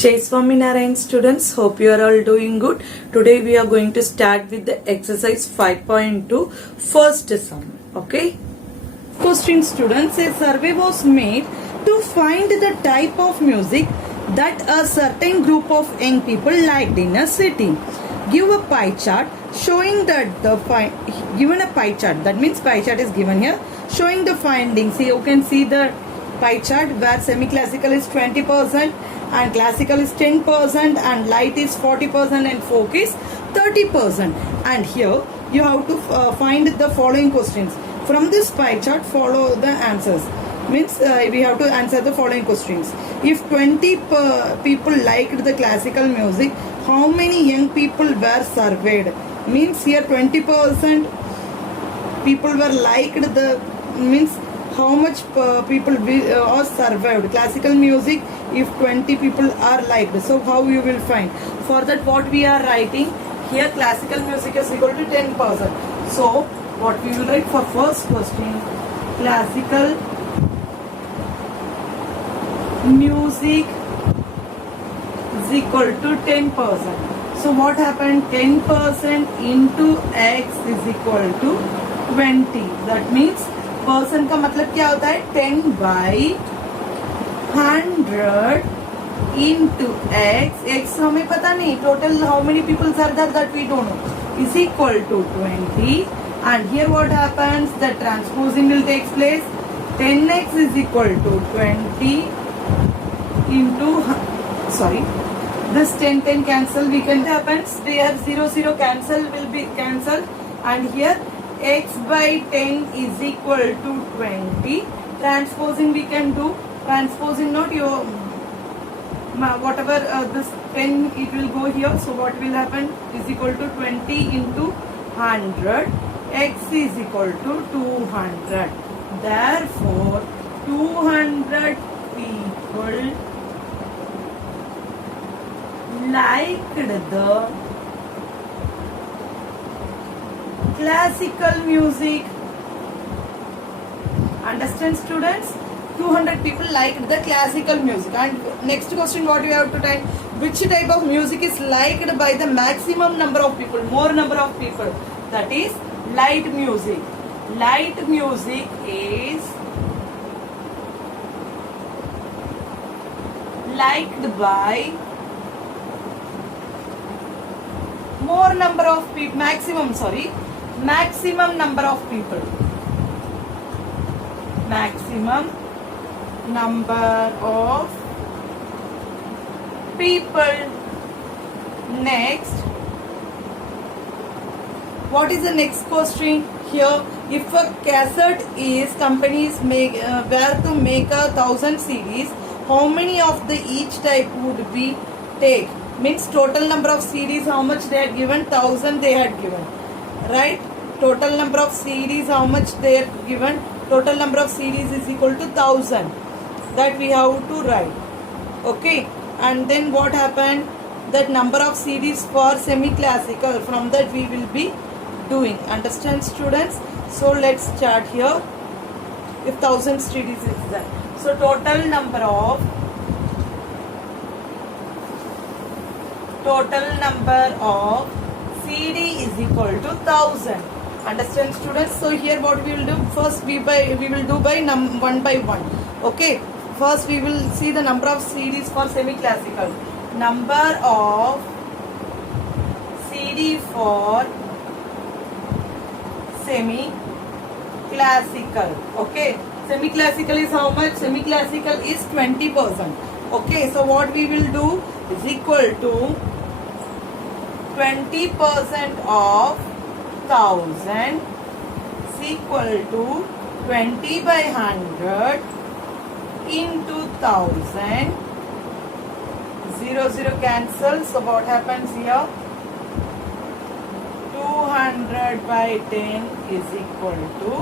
Jai Swaminarayan students, hope you are all doing good. Today we are going to start with the exercise 5.2 first sum. Okay. Question students, a survey was made to find the type of music that a certain group of young people liked in a city. Give a pie chart showing that given a pie chart, that means pie chart is given here, showing the findings. You can see the pie chart where semi-classical is 20% and classical is 10% and light is 40% and folk is 30%. And here you have to find the following questions. From this pie chart, follow the answers. Means we have to answer the following questions. If 20 people liked the classical music, how many young people were surveyed? Means here 20% people were liked the, means how much people are surveyed classical music if 20 people are liked. So how you will find? For that what we are writing here, classical music is equal to 10%. So what we will write for first question, classical music is equal to 10%. So what happened? 10% into x is equal to 20. That means percent का मतलब क्या होता है 10 by 100 into x. x हमें पता नहीं, total how many people are there that we don't know, is equal to 20. And here what happens, the transposing will take place. 10x is equal to 20 into, sorry, this 10 cancel, we can happens, we have 0 cancel, will be cancelled, and here x by 10 is equal to 20. Transposing we can do, transposing not your whatever this 10 it will go here. So what will happen is equal to 20 into 100. X is equal to 200. Therefore 200 people liked the classical music. Understand students? 200 people liked the classical music. And next question what we have to type? Which type of music is liked by the maximum number of people, more number of people? That is light music. Light music is liked by more number of people, maximum number of people. Maximum number of people. Next, what is the next question here? If a cassette is companies make were to make 1,000 CDs, how many of the each type would be take? Means total number of CDs, how much they had given? 1,000 they had given, right? Total number of CDs, how much they had given? Total number of CDs is equal to 1,000. That we have to write. Okay. And then what happened? That number of CDs for semi-classical, from that we will be doing. Understand students? So let's start here. If 1,000 CDs is there. So total number of CD is equal to 1,000. Understand students? So here what we will do, first we will do by one by one. Okay, first we will see the number of CDs for semi-classical. Number of CD for semi-classical. Okay, semi-classical is how much? Semi-classical is 20%. Okay, so what we will do is equal to 20% of 1,000 is equal to 20 by 100 into 1,000. 0 cancel. So what happens here? 200 by 10 is equal to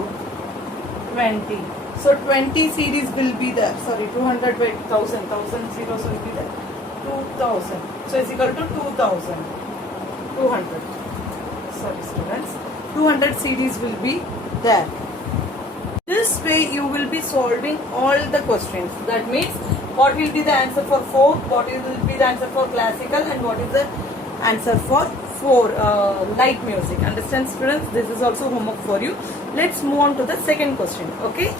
20. So 20 CDs will be there. Sorry, 200 by 1,000. 1,000 zeros will be there. 2,000. So it's equal to 2,000. 200. Sorry students. 200 CDs will be there. This way you will be solving all the questions. That means What will be the answer for folk? What will be the answer for classical? And what is the answer for light music? Understand, students? This is also homework for you. Let's move on to the second question. Okay.